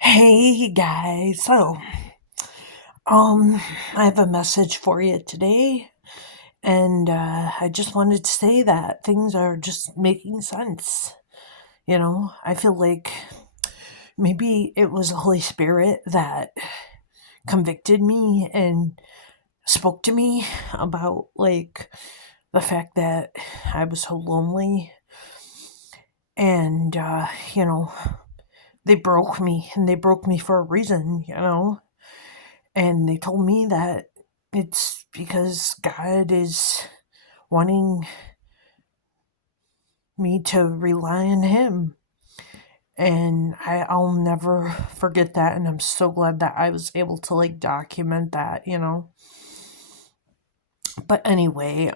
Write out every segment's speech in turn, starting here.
Hey guys, um, I have a message for you today, and I just wanted to say that things are just making sense. I feel like maybe it was the Holy Spirit that convicted me and spoke to me about the fact that I was so lonely, and you know, they broke me, and they broke me for a reason. And they told me that it's because God is wanting me to rely on Him. And I'll never forget that. And I'm so glad that I was able to document that. But anyway,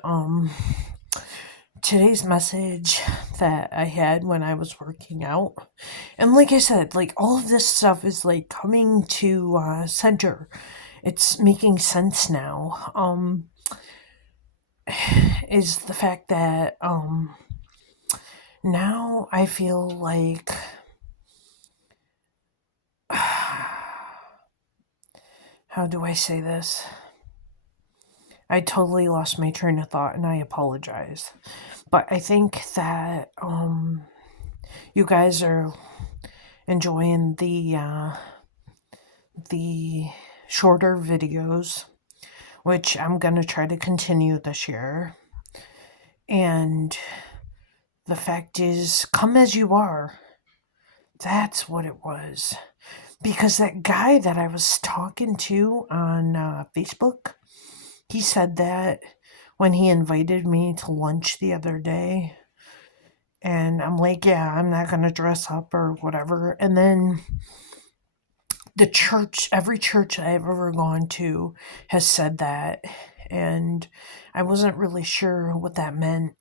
today's message that I had when I was working out, and like I said, all of this stuff is coming to center. It's making sense now. Is the fact that now I feel like how do I say this? I totally lost my train of thought and I apologize. But I think that you guys are enjoying the shorter videos, which I'm going to try to continue this year. And the fact is, come as you are. That's what it was. Because that guy that I was talking to on Facebook, he said that when he invited me to lunch the other day. And I'm like, yeah, I'm not going to dress up or whatever. And then the church, every church I've ever gone to has said that. And I wasn't really sure what that meant.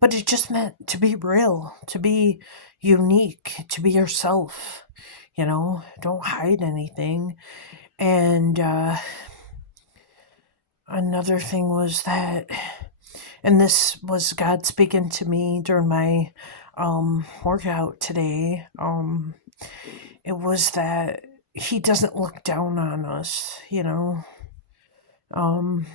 But it just meant to be real, to be unique, to be yourself. Don't hide anything. And another thing was that, and this was God speaking to me during my workout today. It was that He doesn't look down on us. Um,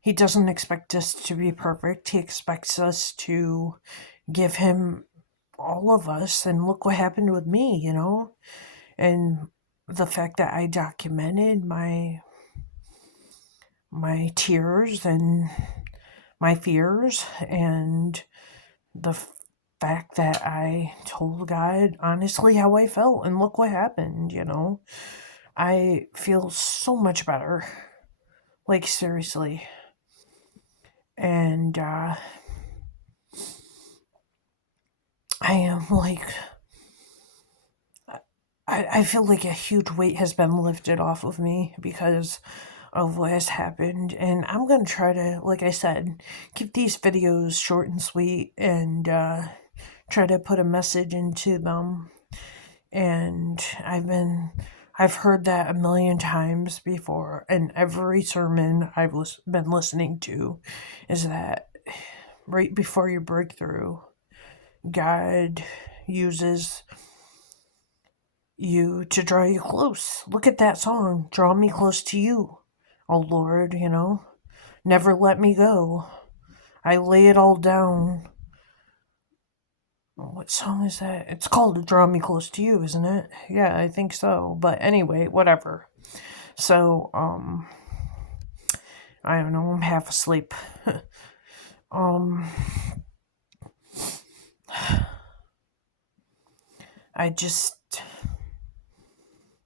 he doesn't expect us to be perfect. He expects us to give Him all of us. And look what happened with me. And the fact that I documented my tears and my fears, and the fact that I told God honestly how I felt, and look what happened. I feel so much better. Like, seriously. And I am I feel like a huge weight has been lifted off of me because of what has happened. And I'm going to try to, like I said, keep these videos short and sweet, and try to put a message into them. And I've heard that a million times before, and every sermon I've been listening to is that right before your breakthrough, God uses you to draw you close. Look at that song, Draw Me Close to You. Oh Lord. Never let me go. I lay it all down. What song is that? It's called Draw Me Close to You, isn't it? Yeah, I think so. But anyway, whatever. So, I don't know, I'm half asleep. um, I just,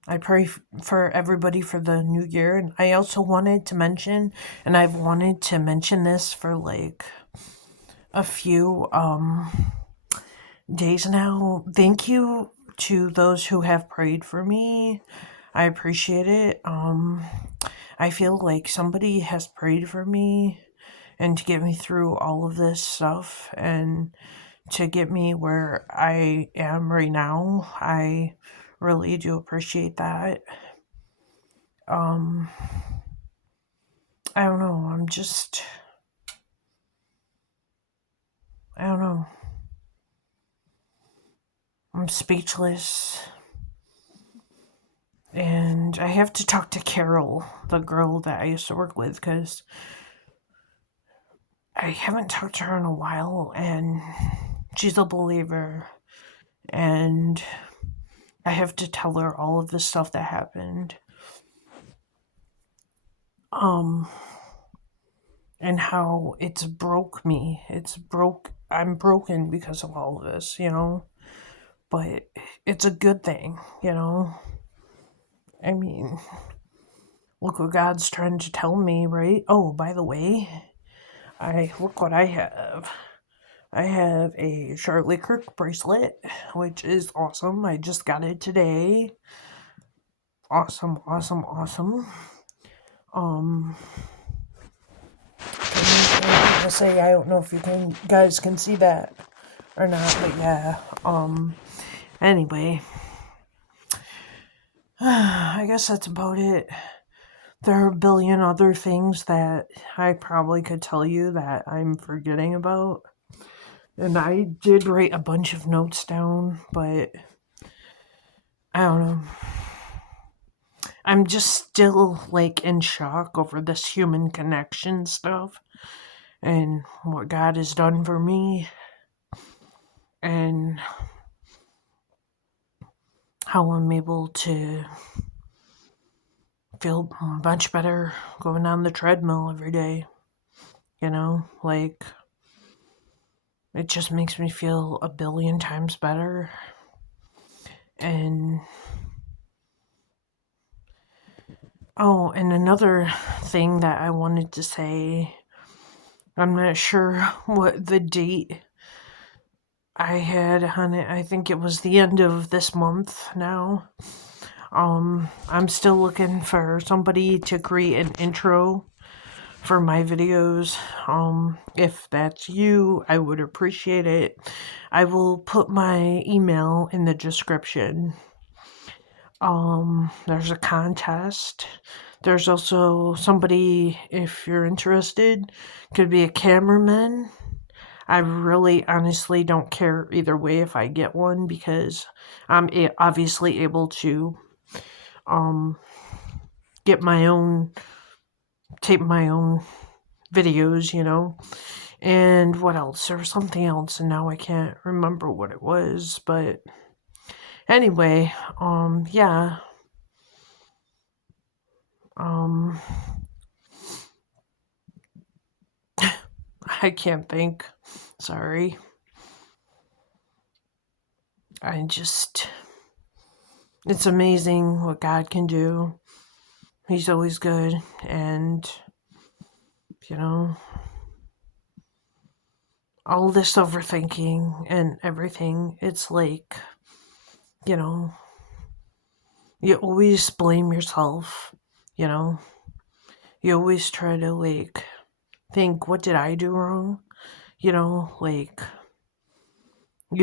I pray for everybody for the new year. And I also wanted to mention, and I've wanted to mention this for a few, days now. Thank you to those who have prayed for me. I appreciate it. I feel like somebody has prayed for me and to get me through all of this stuff and to get me where I am right now. I really do appreciate that. Um, I don't know. I don't know. I'm speechless. And I have to talk to Carol, the girl that I used to work with, because I haven't talked to her in a while, and she's a believer, and I have to tell her all of the stuff that happened. And how it's broke me. I'm broken because of all of this, But it's a good thing, I mean, look what God's trying to tell me, right? Oh, by the way, look what I have. I have a Charlie Kirk bracelet, which is awesome. I just got it today. Awesome, awesome, awesome. I say I don't know if you guys can see that or not, but yeah. Anyway, I guess that's about it. There are a billion other things that I probably could tell you that I'm forgetting about. And I did write a bunch of notes down, but I don't know. I'm just still in shock over this human connection stuff and what God has done for me and how I'm able to feel much better going on the treadmill every day. It just makes me feel a billion times better. And and another thing that I wanted to say, I'm not sure what the date I had on it. I think it was the end of this month now. I'm still looking for somebody to create an intro for my videos. If that's you, I would appreciate it. I will put my email in the description. There's a contest. There's also somebody, if you're interested, could be a cameraman. I really honestly don't care either way if I get one because I'm obviously able to tape my own videos, And what else? There was something else and now I can't remember what it was, but anyway, yeah. I can't think. Sorry. It's amazing what God can do. He's always good. And, all this overthinking and everything, it's you always blame yourself, You always try to, think, what did I do wrong? You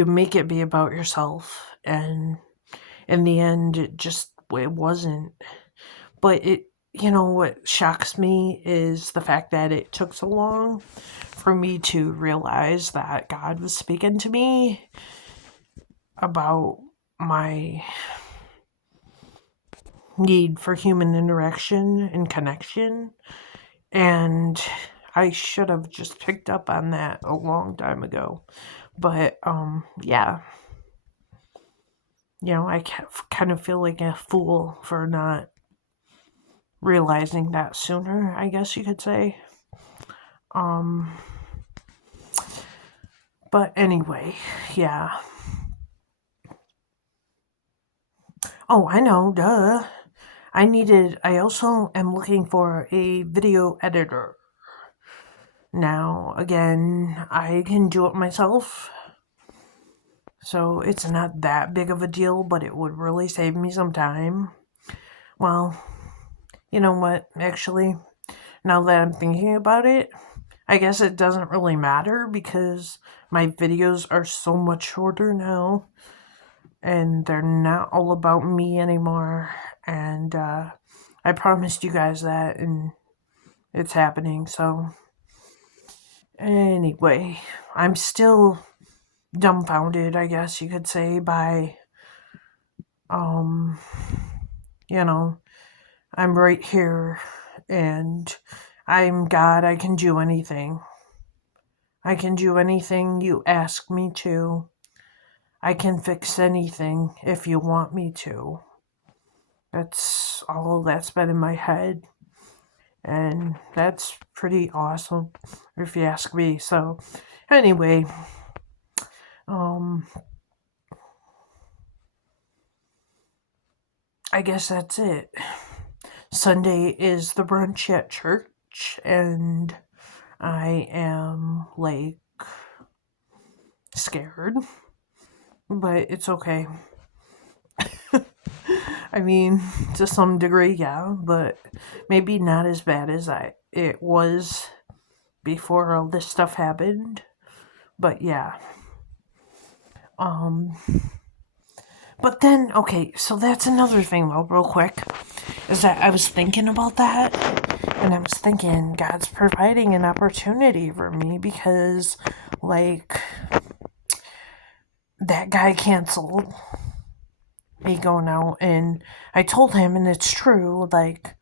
make it be about yourself. And in the end, it wasn't. But what shocks me is the fact that it took so long for me to realize that God was speaking to me about my need for human interaction and connection. And I should have just picked up on that a long time ago. But, yeah. I kind of feel like a fool for not realizing that sooner, I guess you could say. But anyway, yeah. Oh, I know, duh. I also am looking for a video editor. Now, again, I can do it myself. So it's not that big of a deal, but it would really save me some time. Well, you know what, actually, now that I'm thinking about it, I guess it doesn't really matter because my videos are so much shorter now and they're not all about me anymore. And I promised you guys that and it's happening. So anyway, I'm still dumbfounded, I guess you could say, by You know, I'm right here and I'm God. I can do anything. I can do anything you ask me to. I can fix anything if you want me to. That's all that's been in my head. And that's pretty awesome, if you ask me. So, anyway, I guess that's it. Sunday is the brunch at church, and I am like scared, but it's okay. I mean, to some degree, yeah, but maybe not as bad as it was before all this stuff happened. But yeah. But then, okay, so that's another thing, though, real quick, is that I was thinking about that, and I was thinking God's providing an opportunity for me because, like, that guy canceled me going out, and I told him, and it's true, like,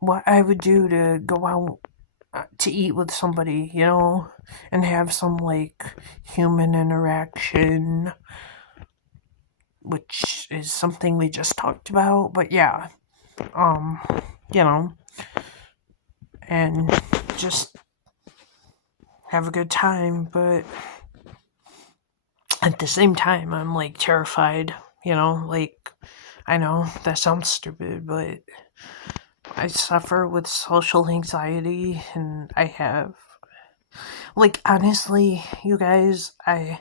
what I would do to go out to eat with somebody, you know, and have some, like, human interaction, which is something we just talked about, but yeah, you know, and just have a good time, but at the same time, I'm, like, terrified, you know, like, I know that sounds stupid, but I suffer with social anxiety, and I have, like, honestly, you guys, I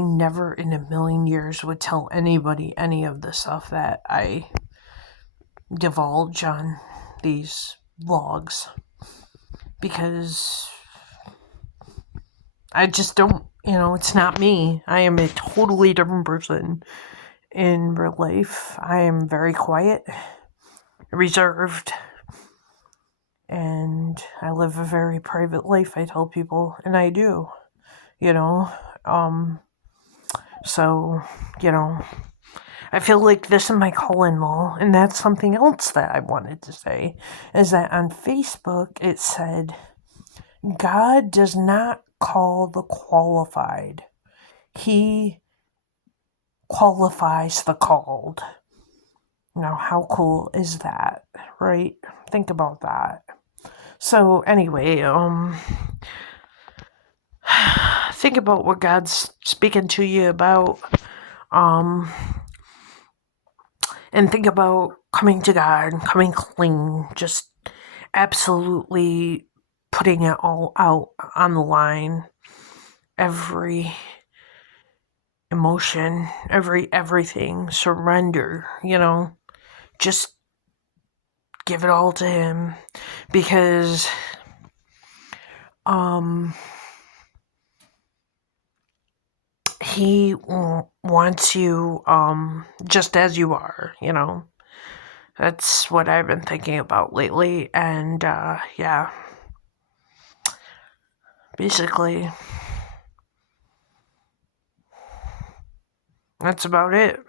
never in a million years would tell anybody any of the stuff that I divulge on these vlogs, because I just don't, you know, it's not me. I am a totally different person in real life. I am very quiet, reserved, and I live a very private life, I tell people, and I do, you know, so, you know, I feel like this is my calling-all, and that's something else that I wanted to say, is that on Facebook it said, God does not call the qualified. He qualifies the called. Now, how cool is that, right? Think about that. So, anyway, think about what God's speaking to you about, and think about coming to God, coming clean, just absolutely putting it all out on the line. Every emotion, everything, surrender, you know, just give it all to Him, because, He wants you, just as you are, you know. That's what I've been thinking about lately, and, yeah. Basically, that's about it.